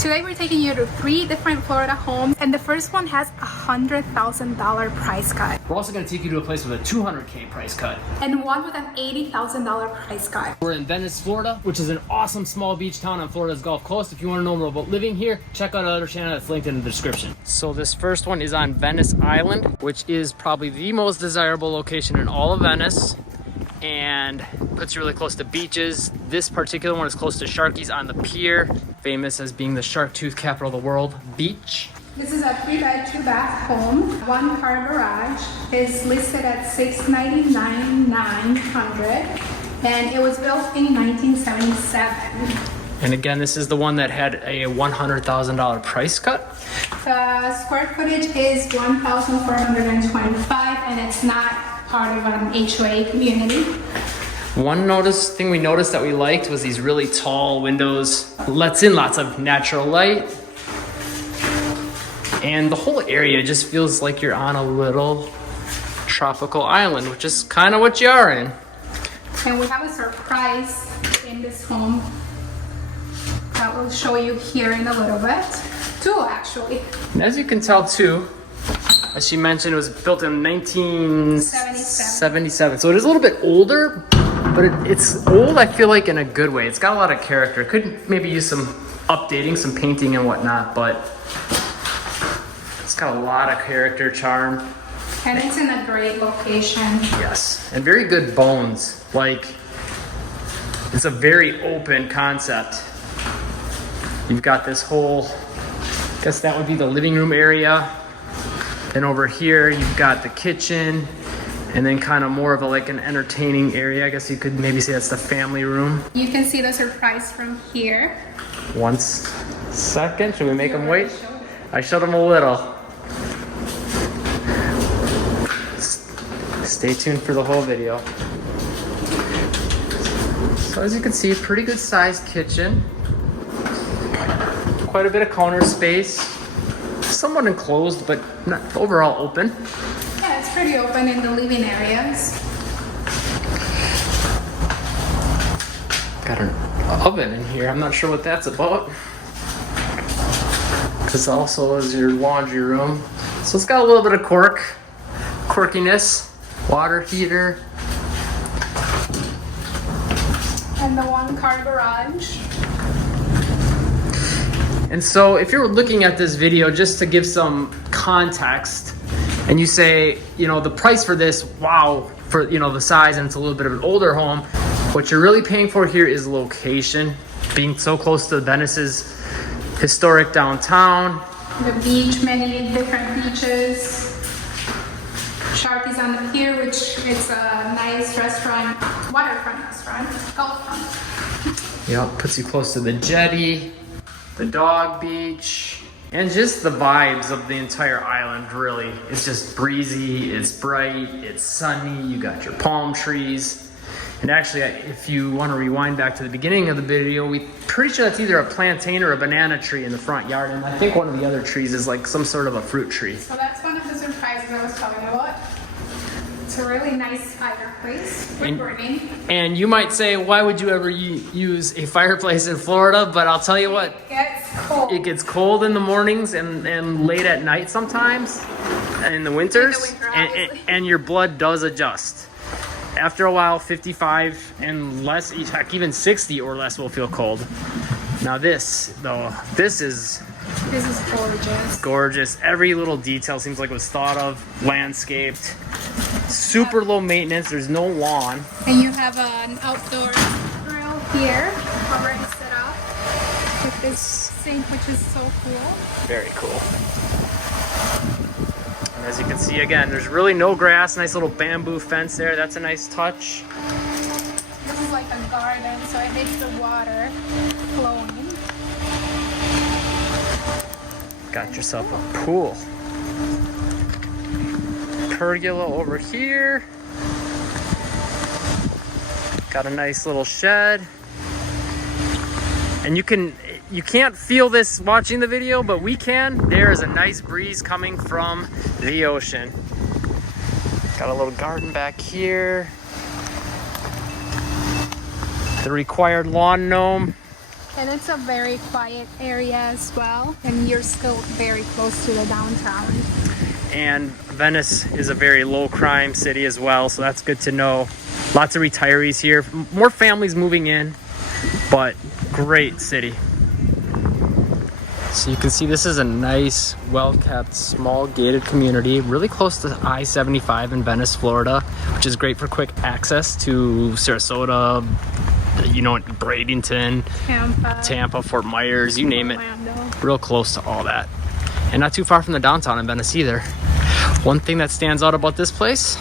Today we're taking you to 3 different Florida homes, and the first one has a $100,000 price cut. We're also going to take you to a place with a $200K price cut. And one with an $80,000 price cut. We're in Venice, Florida, which is an awesome small beach town on Florida's Gulf Coast. If you want to know more about living here, check out our other channel that's linked in the description. So this first one is on Venice Island, which is probably the most desirable location in all of Venice, and puts you really close to beaches. This particular one is close to Sharky's on the pier, famous as being the shark tooth capital of the world beach. This is a 3-bed, 2-bath home, 1-car garage. It's listed at $699,900, and it was built in 1977. And again, this is the one that had a $100,000 price cut. The square footage is 1,425, and it's not part of an HOA community. One thing we noticed that we liked was these really tall windows. Lets in lots of natural light. And the whole area just feels like you're on a little tropical island, which is kind of what you are in. And we have a surprise in this home that we'll show you here in a little bit. 2 actually. And as you can tell too, as she mentioned, it was built in 1977. So it is a little bit older, but it's old, I feel like, in a good way. It's got a lot of character. Could maybe use some updating, some painting and whatnot, but it's got a lot of character, charm. And it's in a great location. Yes, and very good bones. Like, it's a very open concept. You've got this whole, I guess that would be the living room area. Then over here, you've got the kitchen, and then kind of more of an entertaining area. I guess you could maybe say that's the family room. You can see the surprise from here. 1 second, should we make them wait? I showed them a little. Stay tuned for the whole video. So as you can see, pretty good sized kitchen. Quite a bit of counter space. Somewhat enclosed, but not overall open. Yeah, it's pretty open in the living areas. Got an oven in here. I'm not sure what that's about. This also is your laundry room. So it's got a little bit of quirkiness. Water heater. And the 1-car garage. And so if you're looking at this video, just to give some context, and you say, the price for this, wow, for, the size, and it's a little bit of an older home, what you're really paying for here is location, being so close to Venice's historic downtown. The beach, many different beaches. Sharky's on the pier, which is a nice restaurant, waterfront restaurant, golf front. Yep, puts you close to the jetty, the dog beach, and just the vibes of the entire island, really. It's just breezy, it's bright, it's sunny, you got your palm trees. And actually, if you want to rewind back to the beginning of the video, we're pretty sure that's either a plantain or a banana tree in the front yard, and I think one of the other trees is like some sort of a fruit tree. So that's one of the surprises I was telling you about. It's a really nice fireplace with burning. And you might say, why would you ever use a fireplace in Florida? But I'll tell you what. It gets cold. It gets cold in the mornings and late at night sometimes, in the winters. In the winter, and your blood does adjust. After a while, 55 and less, heck, even 60 or less will feel cold. Now this is gorgeous. Gorgeous. Every little detail seems like it was thought of, landscaped. Super low maintenance. There's no lawn. And you have an outdoor grill here already set up with this sink, which is so cool. Very cool. And as you can see, again, there's really no grass. Nice little bamboo fence there. That's a nice touch. This is like a garden, so it makes the water flowing. Got yourself a pool. Pergola over here. Got a nice little shed. And you can't feel this watching the video, but we can. There is a nice breeze coming from the ocean. Got a little garden back here. The required lawn gnome. And it's a very quiet area as well, and you're still very close to the downtown. And Venice is a very low crime city as well, so that's good to know. Lots of retirees here, more families moving in, but great city. So you can see this is a nice, well-kept, small gated community, really close to I-75 in Venice, Florida, which is great for quick access to Sarasota, you know, Bradenton, Tampa, Fort Myers, you name it. Orlando. Real close to all that. And not too far from the downtown in Venice either. One thing that stands out about this place,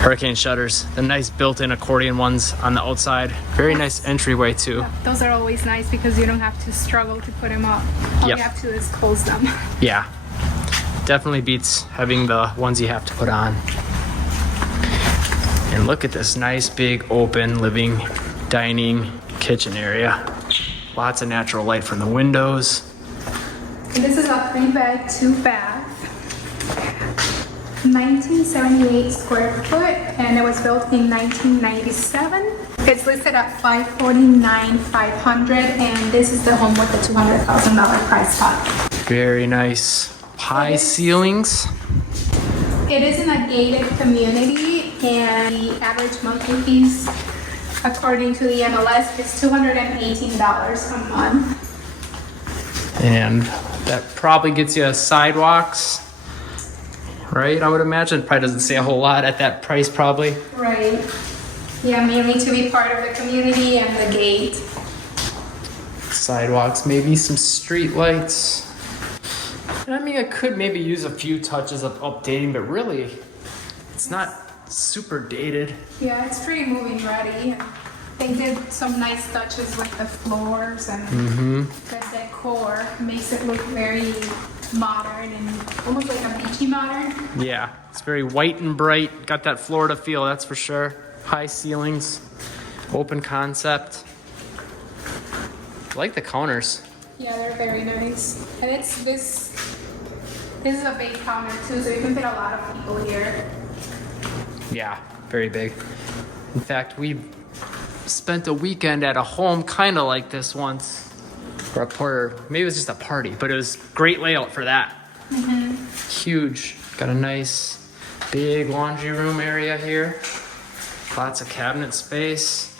hurricane shutters, the nice built-in accordion ones on the outside. Very nice entryway too. Yeah, those are always nice because you don't have to struggle to put them up. All you have to do is close them. Yeah, definitely beats having the ones you have to put on. And look at this nice big open living, dining, kitchen area. Lots of natural light from the windows. And this is a 3-bed, 2-bath. 1978 square foot, and it was built in 1997. It's listed at $549,500, and this is the home with the $200,000 price tag. Very nice. High ceilings. It is in a gated community, and the average monthly fees, according to the MLS, is $218 a month. And that probably gets you sidewalks, right? I would imagine. Probably doesn't say a whole lot at that price, probably. Right. Yeah, mainly to be part of the community and the gate. Sidewalks, maybe some street lights. And I mean, it could maybe use a few touches of updating, but really, it's not super dated. Yeah, it's pretty moving ready. They did some nice touches with the floors and the decor. Makes it look very modern and almost like a beachy modern. Yeah, it's very white and bright. Got that Florida feel, that's for sure. High ceilings, open concept. I like the counters. Yeah, they're very nice. And it's this is a big counter too, so you can fit a lot of people here. Yeah, very big. In fact, we spent a weekend at a home kind of like this once. Or maybe it was just a party, but it was great layout for that. Huge. Got a nice big laundry room area here. Lots of cabinet space,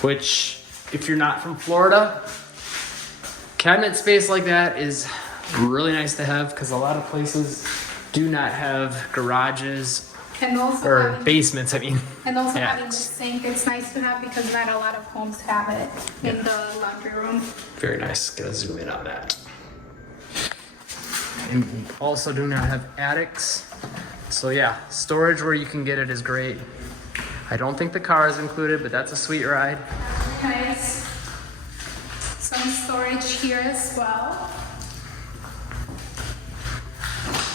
which if you're not from Florida, cabinet space like that is really nice to have because a lot of places do not have garages And also or basements, I mean. And also Yeah. having the sink, it's nice to have because not a lot of homes have it in the laundry room. Very nice. Gonna zoom in on that. And we also do not have attics. So yeah, storage where you can get it is great. I don't think the car is included, but that's a sweet ride. Nice. Some storage here as well.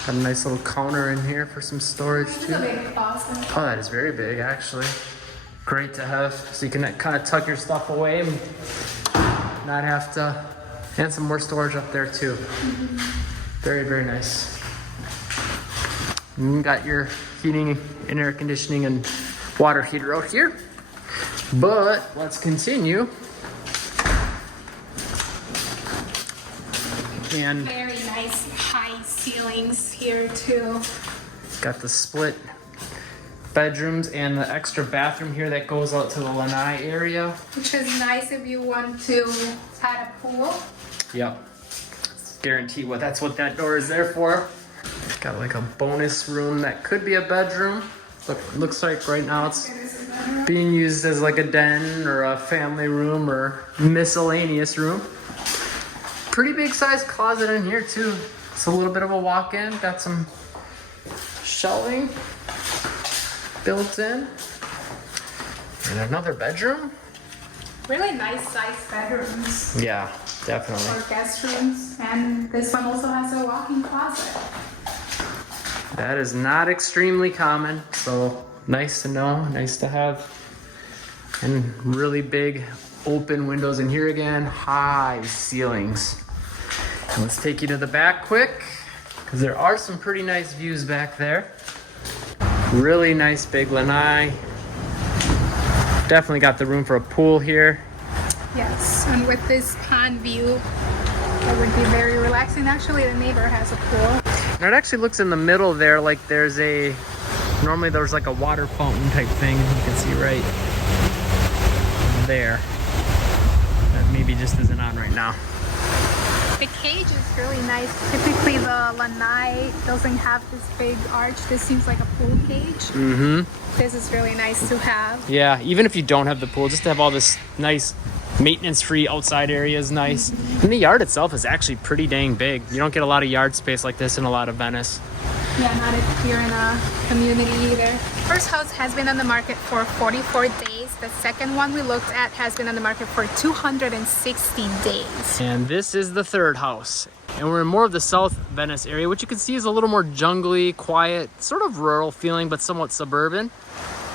Got a nice little counter in here for some storage This is too. a big closet. Oh, that is very big actually. Great to have, so you can kind of tuck your stuff away and not have to, and some more storage up there too. Very, very nice. And you got your heating and air conditioning and water heater out here. But let's continue. And Very nice high ceilings here too. got the split bedrooms and the extra bathroom here that goes out to the lanai area. Which is nice if you want to add a pool. Yep. Guarantee what that's what that door is there for. Got like a bonus room that could be a bedroom. Looks like right now it's being used as like a den or a family room or miscellaneous room. Pretty big sized closet in here too. It's a little bit of a walk-in. Got some shelving built in. And another bedroom. Really nice sized bedrooms Yeah, definitely. or guest rooms. And this one also has a walk-in closet. That is not extremely common, so nice to know, nice to have. And really big open windows in here again, high ceilings. And let's take you to the back quick, because there are some pretty nice views back there. Really nice big lanai. Definitely got the room for a pool here. Yes, and with this pond view, it would be very relaxing. Actually, the neighbor has a pool. And it actually looks in the middle there like there's normally there's like a water fountain type thing. You can see right there. That maybe just isn't on right now. The cage is really nice. Typically the lanai doesn't have this big arch. This seems like a pool cage. Mm-hmm. This is really nice to have. Yeah, even if you don't have the pool, just to have all this nice maintenance-free outside area is nice. And the yard itself is actually pretty dang big. You don't get a lot of yard space like this in a lot of Venice. Yeah, not if you're in a community either. First house has been on the market for 44 days. The second one we looked at has been on the market for 260 days. And this is the third house. And we're in more of the South Venice area, which you can see is a little more jungly, quiet, sort of rural feeling, but somewhat suburban.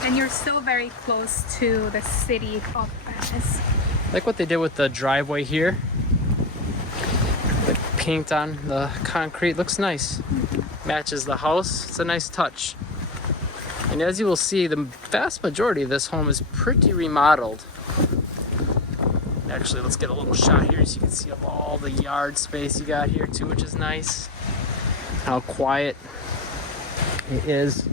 And you're still very close to the city of Venice. Like what they did with the driveway here. The paint on the concrete looks nice. Matches the house. It's a nice touch. And as you will see, the vast majority of this home is pretty remodeled. Actually, let's get a little shot here so you can see all the yard space you got here too, which is nice. How quiet it is.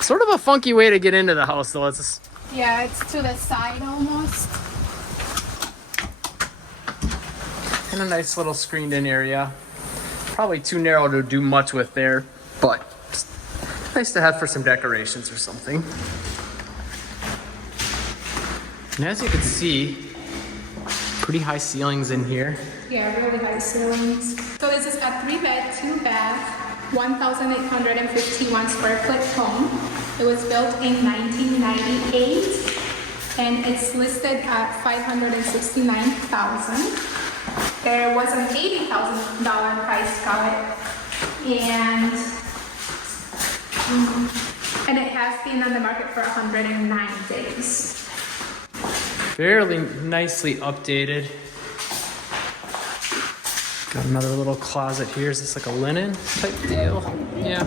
Sort of a funky way to get into the house though. Yeah, it's to the side almost. And a nice little screened in area. Probably too narrow to do much with there, but nice to have for some decorations or something. And as you can see, pretty high ceilings in here. Yeah, really high ceilings. So this is a 3-bed, 2-bath, 1,851 square foot home. It was built in 1998 and it's listed at $569,000. There was an $80,000 price cut and it has been on the market for 109 days. Fairly nicely updated. Got another little closet here. Is this like a linen type deal? Yeah.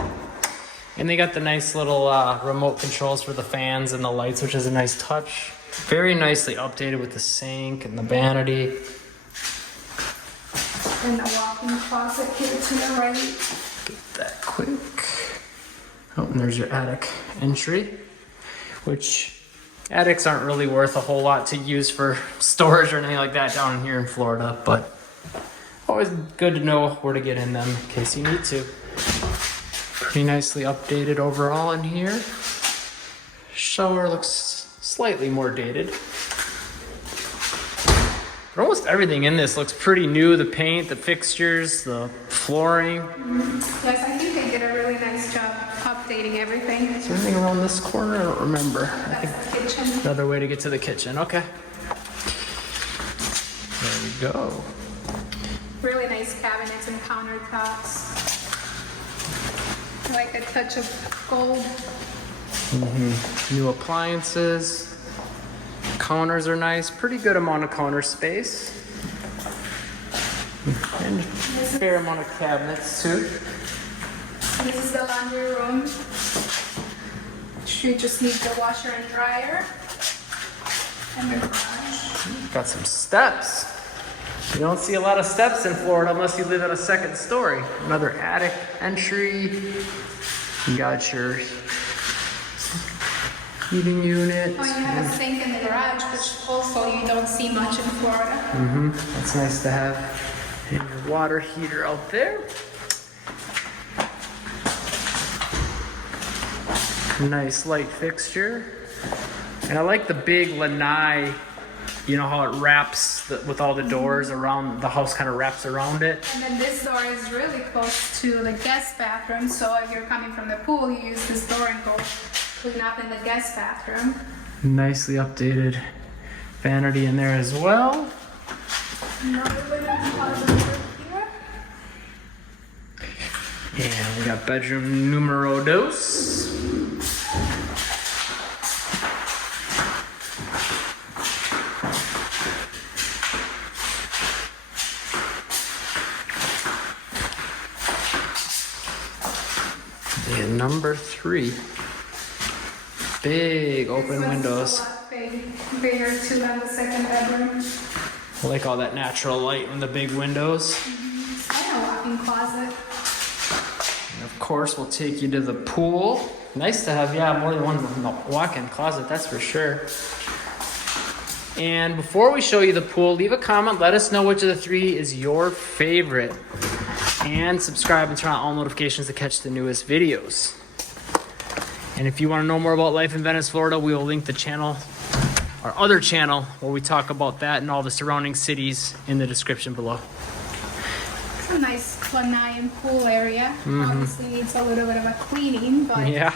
And they got the nice little remote controls for the fans and the lights, which is a nice touch. Very nicely updated with the sink and the vanity. And the walk-in closet here to the right. Get that quick. Oh, and there's your attic entry, which attics aren't really worth a whole lot to use for storage or anything like that down here in Florida, but always good to know where to get in them in case you need to. Pretty nicely updated overall in here. Shower looks slightly more dated. But almost everything in this looks pretty new. The paint, the fixtures, the flooring. Yes, I think they did a really nice job updating everything. Is there anything around this corner? I don't remember. I That's the kitchen. Another way to get to the kitchen. Okay. There we go. Really nice cabinets and countertops. I like the touch of gold. New appliances. Counters are nice. Pretty good amount of counter space. And a fair amount of cabinets too. This is the laundry room. You just need the washer and dryer. And the garage. Got some steps. You don't see a lot of steps in Florida unless you live in a second story. Another attic entry. You got your heating unit. Oh, you have a sink in the garage, which also you don't see much in Florida. That's nice to have. And your water heater out there. Nice light fixture. And I like the big lanai. You know how it wraps with all the doors around the house, kind of wraps around it. And then this door is really close to the guest bathroom, so if you're coming from the pool, you use this door and go clean up in the guest bathroom. Nicely updated vanity in there as well. Another linen closet over here. And we got bedroom numero dos. And number 3. Big open windows. Big. big bigger too on the second bedroom. I like all that natural light in the big windows. And a walk-in closet. And of course, we'll take you to the pool. Nice to have, yeah, more than one walk-in closet, that's for sure. And before we show you the pool, leave a comment. Let us know which of the three is your favorite. And subscribe and turn on all notifications to catch the newest videos. And if you want to know more about life in Venice, Florida, we will link the channel, our other channel, where we talk about that and all the surrounding cities in the description below. It's a nice lanai pool area. Obviously needs a little bit of a cleaning, but Yeah.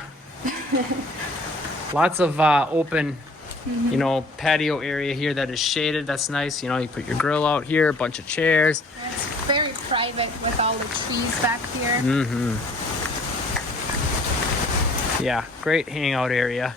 Lots of open, you know, patio area here that is shaded. That's nice. You know, you put your grill out here, a bunch of chairs. it's very private with all the trees back here. Yeah, great hangout area.